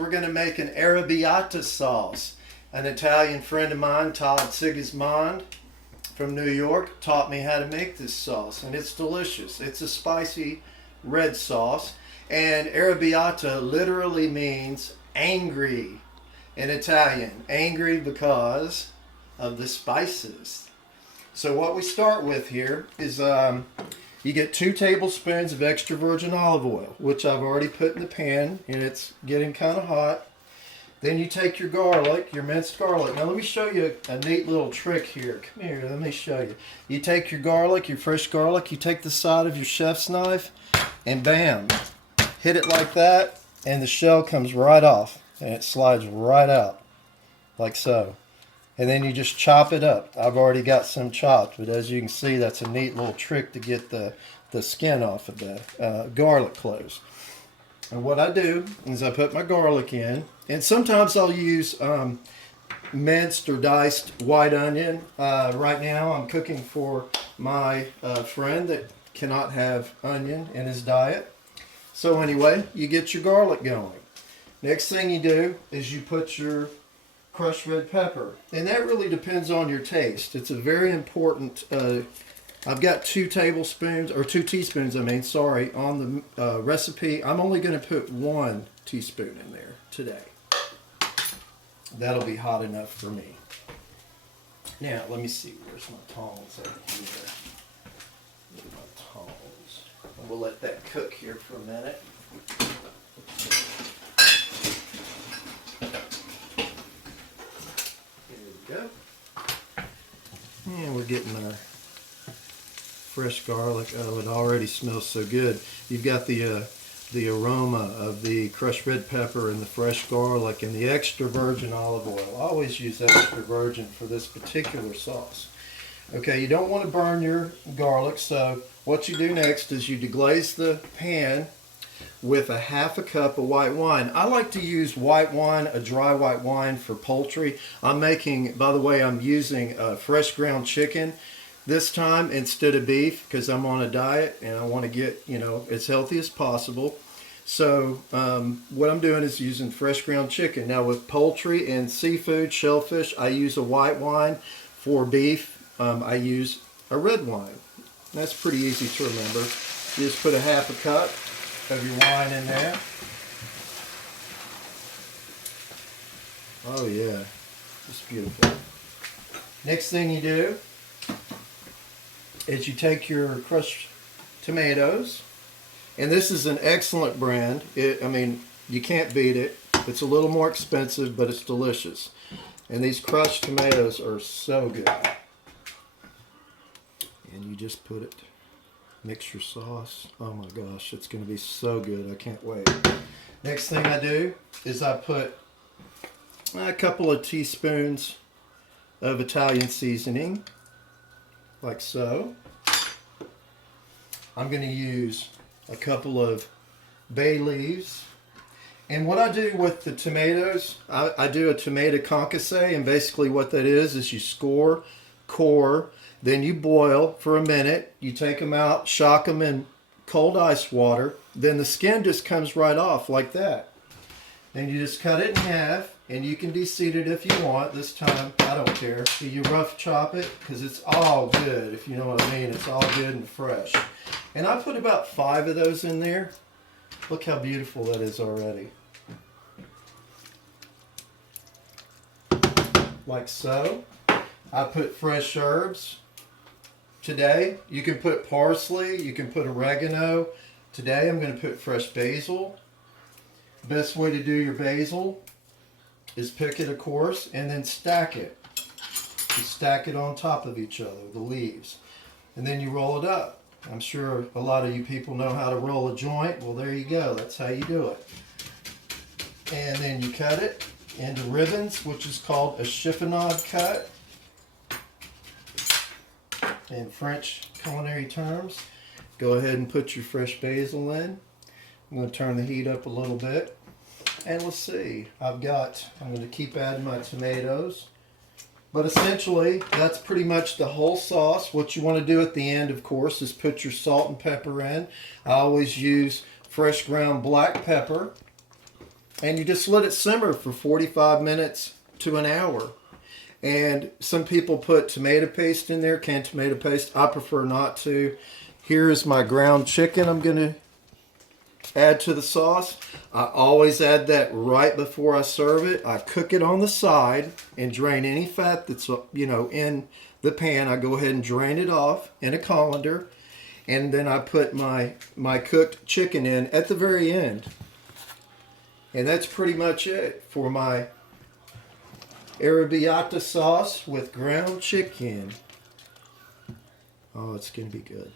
we're going to make an Arrabbiata sauce. An Italian friend of mine, Todd Sigismond from New York, taught me how to make this sauce, and it's delicious. It's a spicy red sauce, and Arrabbiata literally means angry in Italian. Angry because of the spices. So what we start with here is you get 2 tablespoons of extra virgin olive oil, which I've already put in the pan, and it's getting kind of hot. Then you take your garlic, your minced garlic. Now let me show you a neat little trick here. Come here, let me show you. You take your garlic, your fresh garlic, you take the side of your chef's knife, and bam, hit it like that, and the shell comes right off, and it slides right out, like so. And then you just chop it up. I've already got some chopped, but as you can see, that's a neat little trick to get the skin off of the garlic cloves. And what I do is I put my garlic in, and sometimes I'll use minced or diced white onion. Right now I'm cooking for my friend that cannot have onion in his diet. So anyway, you get your garlic going. Next thing you do is you put your crushed red pepper, and that really depends on your taste. It's a very important. I've got 2 tablespoons or 2 teaspoons. On the recipe. I'm only going to put 1 teaspoon in there today. That'll be hot enough for me. Now let me see. Where's my tongs over here? Where's my tongs? We'll let that cook here for a minute. Go. And we're getting our fresh garlic. Oh, it already smells so good. You've got the aroma of the crushed red pepper and the fresh garlic and the extra virgin olive oil. I always use extra virgin for this particular sauce. Okay, you don't want to burn your garlic, so what you do next is you deglaze the pan with a 1/2 cup of white wine. I like to use white wine, a dry white wine for poultry. By the way, I'm using fresh ground chicken this time instead of beef because I'm on a diet and I want to get, as healthy as possible. So what I'm doing is using fresh ground chicken. Now with poultry and seafood, shellfish, I use a white wine. For beef, I use a red wine. That's pretty easy to remember. You just put a 1/2 cup of your wine in there. Oh yeah, it's beautiful. Next thing you do is you take your crushed tomatoes, and this is an excellent brand. You can't beat it. It's a little more expensive, but it's delicious. And these crushed tomatoes are so good. And you just put it. Mix your sauce. Oh my gosh, it's going to be so good. I can't wait. Next thing I do is I put a couple of teaspoons of Italian seasoning, like so. I'm going to use a couple of bay leaves. And what I do with the tomatoes, I do a tomato concasse, and basically what that is you core, then you boil for a minute, you take them out, shock them in cold ice water, then the skin just comes right off like that. Then you just cut it in half, and you can de-seed it if you want. This time, I don't care. You rough chop it, because it's all good, if you know what I mean. It's all good and fresh. And I put about 5 of those in there. Look how beautiful that is already. Like so. I put fresh herbs. Today, you can put parsley, you can put oregano. Today, I'm going to put fresh basil. Best way to do your basil is pick it, of course, and then stack it. You stack it on top of each other, the leaves. And then you roll it up. I'm sure a lot of you people know how to roll a joint. Well, there you go. That's how you do it. And then you cut it into ribbons, which is called a chiffonade cut in French culinary terms. Go ahead and put your fresh basil in. I'm going to turn the heat up a little bit. And let's see. I'm going to keep adding my tomatoes. But essentially, that's pretty much the whole sauce. What you want to do at the end, of course, is put your salt and pepper in. I always use fresh ground black pepper. And you just let it simmer for 45 minutes to an hour. And some people put tomato paste in there, canned tomato paste. I prefer not to. Here is my ground chicken I'm going to add to the sauce. I always add that right before I serve it. I cook it on the side and drain any fat that's, in the pan. I go ahead and drain it off in a colander. And then I put my cooked chicken in at the very end. And that's pretty much it for my arrabbiata sauce with ground chicken. Oh, it's going to be good.